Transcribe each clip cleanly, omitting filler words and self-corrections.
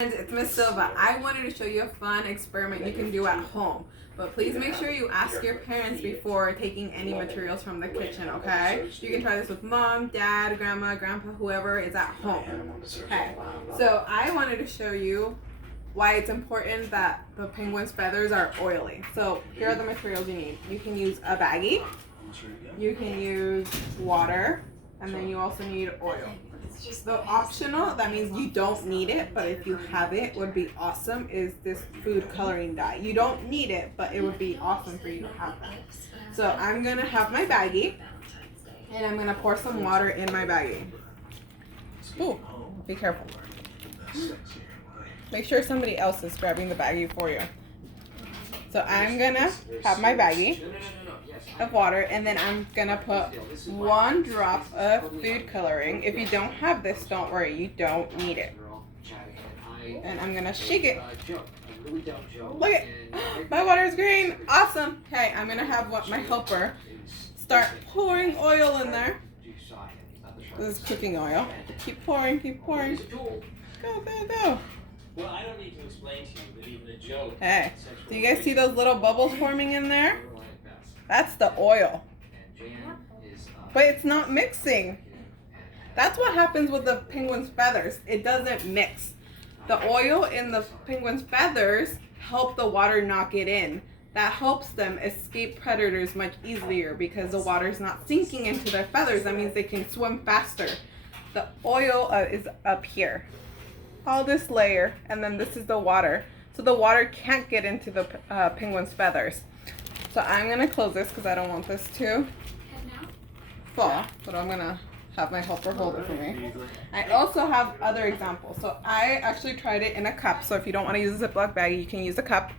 It's Miss Silva. I wanted to show you a fun experiment you can do at home. But please make sure you ask your parents before taking any materials from the kitchen, okay? You can try this with mom, dad, grandma, grandpa, whoever is at home. Okay, so I wanted to show you why it's important that the penguin's feathers are oily. So here are the materials you need. You can use a baggie, you can use water, and then you also need oil. The optional, that means you don't need it, but if you have it, would be awesome, is this food coloring dye. You don't need it, but it would be awesome for you to have that. So I'm gonna have my baggie, and I'm gonna pour some water in my baggie. Ooh, be careful. Make sure somebody else is grabbing the baggie for you. So I'm gonna have my baggie of water, and then I'm gonna put 1 drop of food coloring. If you don't have this, don't worry, you don't need it. And I'm gonna shake it. Look at my water is green. Awesome. Okay, I'm gonna have my helper start pouring oil in there. This is cooking oil. Keep pouring, keep pouring. Go, go, go. Well, I don't need to explain to you that even a joke. Hey, do you guys see those little bubbles forming in there? That's the oil. But it's not mixing. That's what happens with the penguin's feathers. It doesn't mix. The oil in the penguin's feathers help the water not get in. That helps them escape predators much easier because the water's not sinking into their feathers. That means they can swim faster. The oil is up here. All this layer, and then this is the water. So the water can't get into the penguin's feathers. So I'm gonna close this because I don't want this to fall. But I'm gonna have my helper hold it for me. I also have other examples. So I actually tried it in a cup. So if you don't want to use a Ziploc bag, you can use a cup.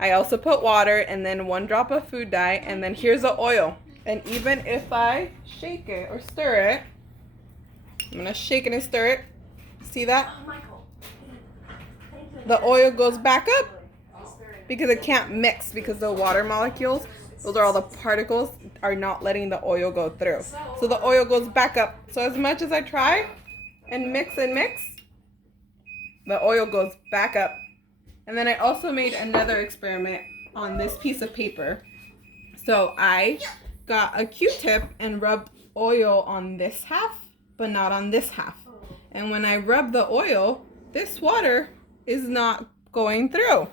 I also put water and then 1 drop of food dye, and then here's the oil. And even if I shake it or stir it, I'm gonna shake it and stir it. See that? The oil goes back up because it can't mix, because the water molecules, those are all the particles, are not letting the oil go through. So the oil goes back up. So as much as I try and mix, the oil goes back up. And then I also made another experiment on this piece of paper. So I got a Q-tip and rubbed oil on this half, but not on this half. And when I rub the oil, this water is not going through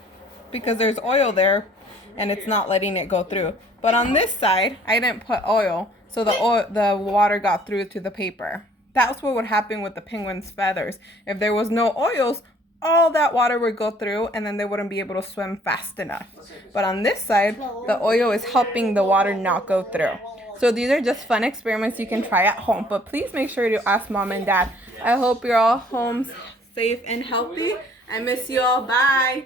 because there's oil there and it's not letting it go through. But on this side, I didn't put oil, so the water got through to the paper. That's what would happen with the penguin's feathers. If there was no oils, all that water would go through and then they wouldn't be able to swim fast enough. But on this side, the oil is helping the water not go through. So these are just fun experiments you can try at home, but please make sure to ask mom and dad. I hope you're all home safe and healthy. I miss you all. Bye.